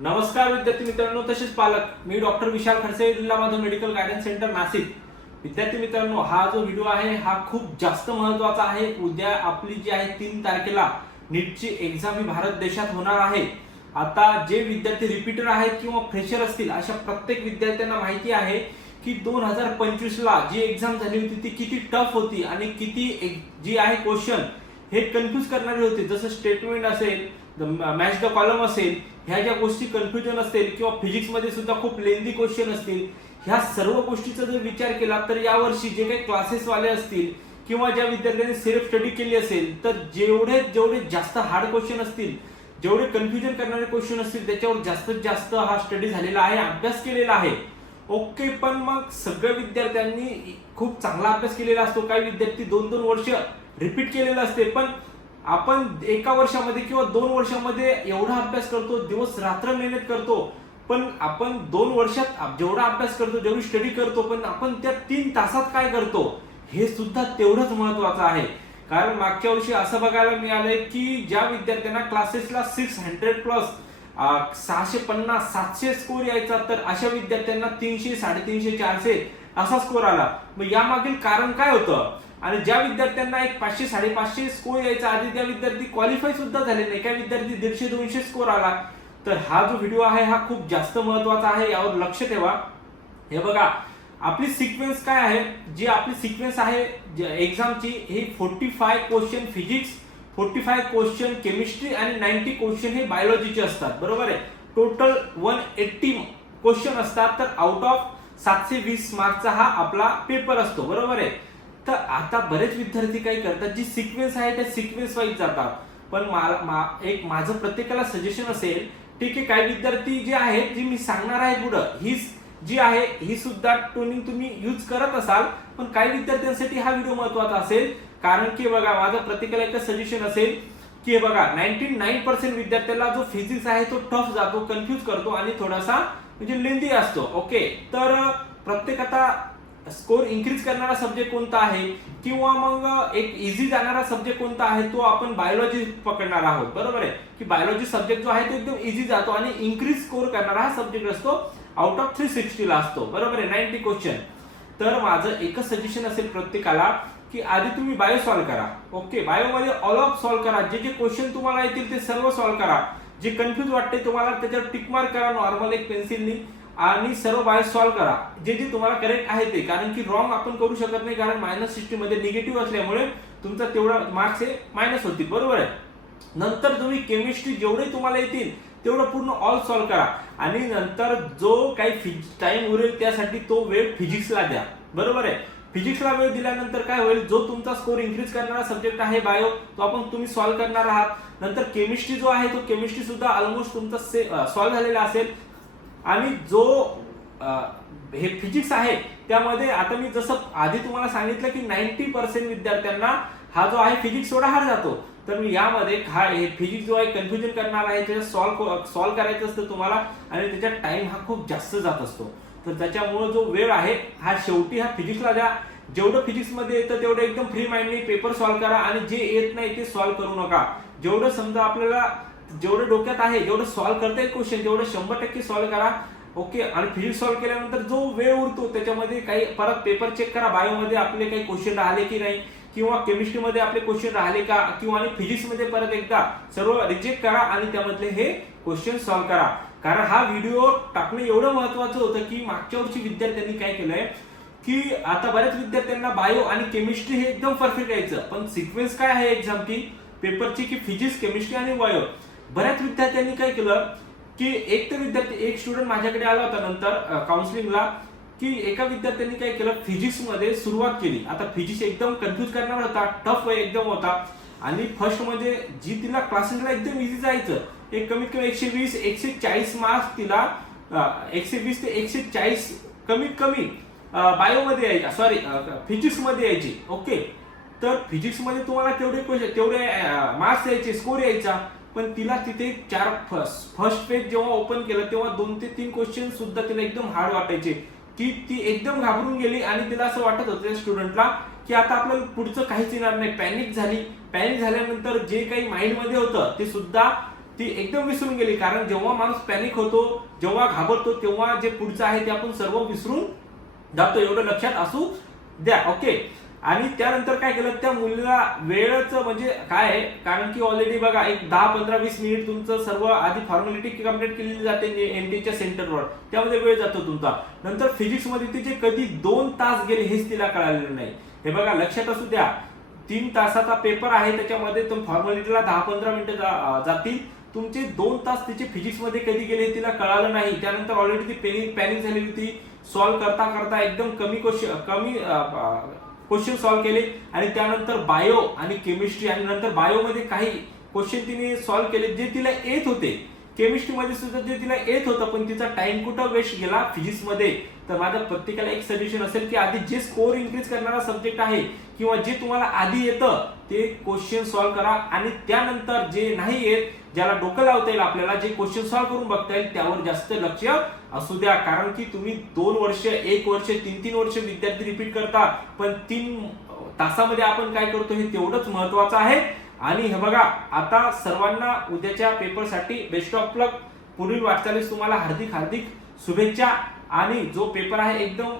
नमस्कार विद्यार्थी मित्रांनो तसेच पालक, मी डॉक्टर विशाल खडसे, जिल्हा Madhav medical guidance centre Nashik. विद्यार्थी मित्रांनो, हा जो व्हिडिओ आहे हा खूप जास्त महत्त्वाचा आहे. उद्या आपली जी आहे 3 तारखेला नीटची एक्झाम ही भारत देशात होणार आहे. आता जे विद्यार्थी रिपीटर आहेत किंवा फ्रेशर असतील अशा प्रत्येक विद्यार्थ्यांना माहिती आहे की 2025 ला जी एक्झाम झाली होती ती किती टफ होती आणि किती जी आहे क्वेश्चन हे कन्फ्यूज करणारे होते. जसं स्टेटमेंट असेल, मॅच द कॉलम असेल, ह्या ज्या गोष्टी कन्फ्युजन असतील किंवा फिजिक्स मध्ये सुद्धा खूप लेंदी क्वेश्चन असतील, ह्या सर्व गोष्टीचा जर विचार केला तर यावर्षी जे काही क्लासेस वाले असतील किंवा ज्या विद्यार्थ्यांनी सेल्फ स्टडी केली असेल तर जेवढे जास्त हार्ड क्वेश्चन असतील, जेवढे कन्फ्युजन करणारे क्वेश्चन असतील त्याच्यावर जास्तीत जास्त हा स्टडी झालेला आहे, अभ्यास केलेला आहे. ओके, पण मग सगळ्या विद्यार्थ्यांनी खूप चांगला अभ्यास केलेला असतो. काही विद्यार्थी 2-2 वर्ष रिपीट केलेलं असते, पण आपण एका वर्षामध्ये किंवा 2 वर्षामध्ये एवढा अभ्यास करतो, दिवस रात्र मेहनत करतो, पण आपण 2 वर्षात जेवढा अभ्यास करतो, जेवढी स्टडी करतो, पण आपण त्या 3 तासात काय करतो हे सुद्धा तेवढंच महत्वाचं आहे. कारण मागच्या वर्षी असं बघायला मिळालंय की ज्या विद्यार्थ्यांना क्लासेसला 600 प्लस 650-700 स्कोर यायचा, तर अशा विद्यार्थ्यांना 300, 350, 400 असा स्कोर आला. मग यामागील कारण काय होतं? आणि ज्या विद्यार्थ्यांना एक 500-550 स्कोर यायचा आधी त्या विद्यार्थी क्वालिफाय सुद्धा झाले नाही, काही विद्यार्थी 150-200 स्कोर आला. तर हा जो व्हिडिओ आहे हा खूप जास्त महत्वाचा आहे, यावर लक्ष ठेवा. हे बघा, आपली सिक्वेन्स काय आहे, जी आपली सिक्वेन्स आहे एक्झामची, ही 45 क्वेश्चन फिजिक्स, 45 क्वेश्चन केमिस्ट्री आणि 90 क्वेश्चन हे बायोलॉजीचे असतात. बरोबर आहे. टोटल 180 क्वेश्चन असतात. तर आउट ऑफ 720 मार्कचा हा आपला पेपर असतो. बरोबर आहे. तर आता बरेच विद्यार्थी काय करतात, जी सिक्वेन्स आहे त्या सिक्वेन्स वाईज जातात. पण एक माझं प्रत्येकाला सजेशन असेल, ठीक आहे, काही विद्यार्थी जे आहेत, जी मी सांगणार आहे पुढं, ही जी आहे ही सुद्धा टोनिंग तुम्ही यूज करत असाल, पण काही विद्यार्थ्यांसाठी हा व्हिडिओ महत्वाचा असेल. कारण की बघा, माझं प्रत्येकाला एकच सजेशन असेल की हे बघा, 99% विद्यार्थ्याला जो फिजिक्स आहे तो टफ जातो, कन्फ्यूज करतो आणि थोडासा म्हणजे लेंदी असतो. ओके, तर प्रत्येक आता स्कोर इन्क्रीज करणारा सब्जेक्ट कोणता आहे किंवा मग एक इझी जाणारा सब्जेक्ट कोणता आहे, तो आपण बायोलॉजी पकडणार आहोत. बरोबर आहे की बायोलॉजी सब्जेक्ट जो आहे तो एकदम इझी जातो आणि इन्क्रीज स्कोर करणारा हा सब्जेक्ट असतो, आउट ऑफ 360 ला असतो. बरोबर आहे, 90 क्वेश्चन. तर माझं एकच सजेशन असेल प्रत्येकाला की आधी तुम्ही बायो सॉल्व्ह करा. ओके, बायोमध्ये ऑल ऑफ सॉल्व्ह करा, जे जे क्वेश्चन तुम्हाला येतील ते सर्व सॉल्व्ह करा. जे कन्फ्यूज वाटते तुम्हाला त्याच्यावर टिक मार्क करा नॉर्मल एक पेन्सिलनी आणि सर्व बायो सॉल्व्ह करा, जे जे तुम्हाला करेक्ट आहे ते. कारण की रॉंग आपण करू शकत नाही, कारण मायनस सिस्टीम मध्ये निगेटिव्ह असल्यामुळे तुमचा तेवढा मार्क्स हे मायनस होतील. बरोबर आहे. नंतर तुम्ही केमिस्ट्री जेवढे तुम्हाला येतील तेवढं पूर्ण ऑल सॉल्व्ह करा आणि नंतर जो काही टाइम उरेल त्यासाठी तो वेळ फिजिक्सला द्या. बरोबर आहे. फिजिक्सला वेळ दिल्यानंतर काय होईल, जो तुमचा स्कोर इन्क्रीज करणारा सब्जेक्ट आहे बायो, तो आपण तुम्ही सॉल्व्ह करणार आहात. नंतर केमिस्ट्री जो आहे तो केमिस्ट्री सुद्धा ऑलमोस्ट तुमचा सॉल्व्ह झालेला असेल. आणि जो हे फिजिक्स आहे त्यामध्ये आता मी जसं आधी तुम्हाला सांगितलं की 90% विद्यार्थ्यांना हा जो आहे फिजिक्स थोडा हार्ड जातो. तर मी यामध्ये हे फिजिक्स जो आहे कन्फ्युजन करणार आहे, त्याच्यात सॉल्व्ह करायचं असतं तुम्हाला आणि त्याच्यात टाइम हा खूप जास्त जात असतो. तर त्याच्यामुळे जो वेळ आहे हा शेवटी हा फिजिक्सला द्या. जेवढं फिजिक्स मध्ये येतं तेवढं एकदम फ्री माइंडने पेपर सॉल्व्ह करा आणि जे येत नाही ते सॉल्व्ह करू नका. जेवढं समजा आपल्याला जेवढं डोक्यात आहे, जेवढं सॉल्व्ह करता येईल क्वेश्चन तेवढं 100% सॉल्व्ह करा. ओके, आणि फिजिक्स सॉल्व्ह केल्यानंतर जो वेळ उरतो त्याच्यामध्ये काही परत पेपर चेक करा, बायोमध्ये आपले काही क्वेश्चन राहिले की नाही किंवा केमिस्ट्रीमध्ये आपले क्वेश्चन राहिले का, किंवा आणि फिजिक्समध्ये परत एकदा सर्व रिजेक्ट करा आणि त्यामधले हे क्वेश्चन सॉल्व्ह करा. कारण हा व्हिडिओ टाकणं एवढं महत्वाचं होतं की मागच्या वर्षी विद्यार्थ्यांनी काय केलंय की आता बऱ्याच विद्यार्थ्यांना बायो आणि केमिस्ट्री हे एकदम परफेक्ट यायचं, पण सिक्वेन्स काय आहे एक्झामची पेपरची की फिजिक्स, केमिस्ट्री आणि बायो. बऱ्याच विद्यार्थ्यांनी काय केलं की एक स्टुडंट माझ्याकडे आला होता नंतर काउन्सिलिंगला, की एका विद्यार्थ्यांनी काय केलं, फिजिक्स मध्ये सुरुवात केली. आता फिजिक्स एकदम कन्फ्यूज करणार होता, टफ एकदम होता आणि फर्स्ट म्हणजे जी तिला क्लासेसला एकदम इझी जायचं, एक कमीत कमी 120-140 मार्क्स तिला 120 ते 140 कमीत कमी बायोमध्ये यायची, सॉरी फिजिक्स मध्ये यायची. ओके, तर फिजिक्स मध्ये तुम्हाला तेवढे मार्क्स यायचे, स्कोर यायचा, पण तिला तिथे फर्स्ट पेज जेव्हा ओपन केलं तेव्हा 2 ते 3 क्वेश्चन सुद्धा तिला एकदम हार्ड वाटायचे, की ती एकदम घाबरून गेली आणि तिला असं वाटत होतं स्टुडंटला की आता आपल्याला पुढचं काहीच येणार नाही. पॅनिक झाली. पॅनिक झाल्यानंतर जे काही माइंड मध्ये होतं ते सुद्धा ती एकदम विसरून गेली. कारण जेव्हा माणूस पॅनिक होतो, जेव्हा घाबरतो, तेव्हा जे पुढचं आहे ते आपण सर्व विसरून जातो. एवढं लक्षात असू द्या. ओके. आणि त्यानंतर काय केलं, त्या मुलीला वेळचं म्हणजे काय आहे, कारण की ऑलरेडी बघा एक 10, 15, 20 मिनिट तुमचं सर्व आधी फॉर्मॅलिटी कंप्लीट केलेली जाते एमडीच्या सेंटरवर, त्यामध्ये वेळ जातो तुमचा. नंतर फिजिक्स मध्ये तिचे कधी 2 तास गेले हेच तिला कळालेलं नाही. हे बघा लक्षात असू द्या, 3 तासाचा पेपर आहे, त्याच्यामध्ये फॉर्मॅलिटीला 10-15 मिनिटं जातील. तुमचे 2 तास तिचे फिजिक्स मध्ये कधी गेले तिला कळालं नाही. त्यानंतर ऑलरेडी ती पॅनिक झालेली होती. सॉल्व्ह करता करता एकदम कमी क्वेश्चन सॉल्व्ह केले. आणि त्यानंतर बायो आणि केमिस्ट्री, आणि नंतर बायोमध्ये काही क्वेश्चन तिने सॉल्व्ह केले जे तिला येत होते. केमिस्ट्रीमध्ये सुद्धा जे तिला येत होतं, पण तिचा टाइम कुठं वेस्ट गेला फिजिक्समध्ये. तर माझ्या प्रत्येकाला एक सजेशन असेल की आधी जे स्कोर इन्क्रीज करणारा सब्जेक्ट आहे किंवा जे तुम्हाला आधी येतं ते क्वेश्चन सॉल्व्ह करा. आणि त्यानंतर जे नाही येत, ज्याला डोकं लावता येईल आपल्याला, जे क्वेश्चन सॉल्व्ह करून बघता येईल, त्यावर जास्त लक्ष असू द्या. कारण की तुम्ही 2 वर्ष, 1 वर्ष, 3-3 वर्ष विद्यार्थी रिपीट करता, पण 3 तासामध्ये आपण काय करतो हे तेवढंच महत्वाचं आहे. आणि हे बघा, आता सर्वांना उद्याच्या पेपरसाठी बेस्ट ऑफ लक. पुढील वाटचालीस तुम्हाला हार्दिक शुभेच्छा. आणि जो पेपर आहे एकदम